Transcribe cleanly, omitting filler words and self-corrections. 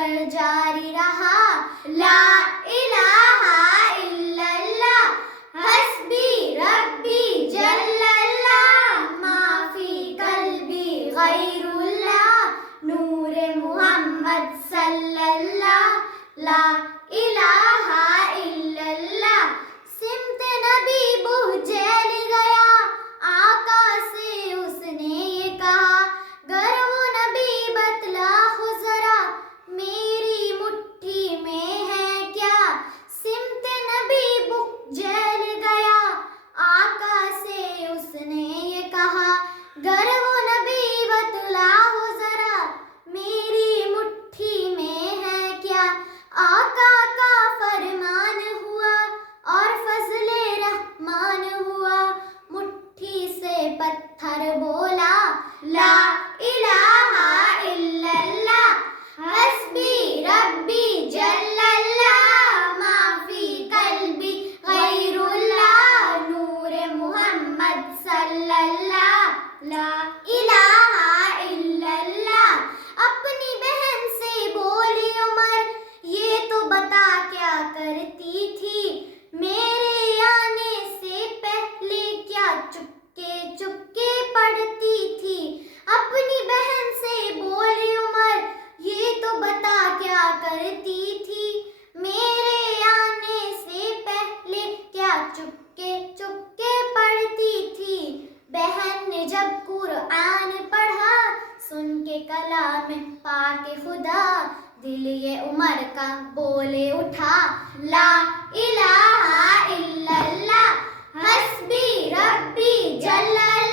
کر جاری رہا، لا الہ الا اللہ حسبی ربی جل اللہ، ما فی قلبی غیر اللہ، نور محمد صلی اللہ، لا الہ الا اللہ۔ سمت نبی بہجیل گیا، آقا سے اس نے یہ کہا، گر وہ نبی بتلا ہو ذرا، میری مٹھی میں ہے کیا؟ سمت نبی بہجیل گیا، آقا سے اس نے یہ کہا، گر وہ نبی بتلا ہو ذرا، میری مٹھی میں ہے کیا؟ آقا کا فرمان ہوا اور فضل رحمان ہوا، مٹھی سے پتھر بولا، لا الہ الا اللہ حسبی ربی جل اللہ، ما فی قلبی غیر اللہ، نور محمد صلی اللہ، لا الہ الا اللہ۔ اپنی بہن سے بولی عمر، یہ تو بتا کیا کرتی تھی، میرے آنے سے پہلے کیا چپکے چپکے پڑھتی تھی۔ اپنی بہن سے بولی عمر، یہ تو بتا کیا کرتی تھی، میرے آنے سے پہلے کیا چپکے چپکے پڑھتی تھی۔ بہن نے جب قرآن پڑھا، سن کے کلام پاک خدا، دل یہ عمر کا بولے اٹھا، لا الہ الا اللہ حسبی ربی جل اللہ۔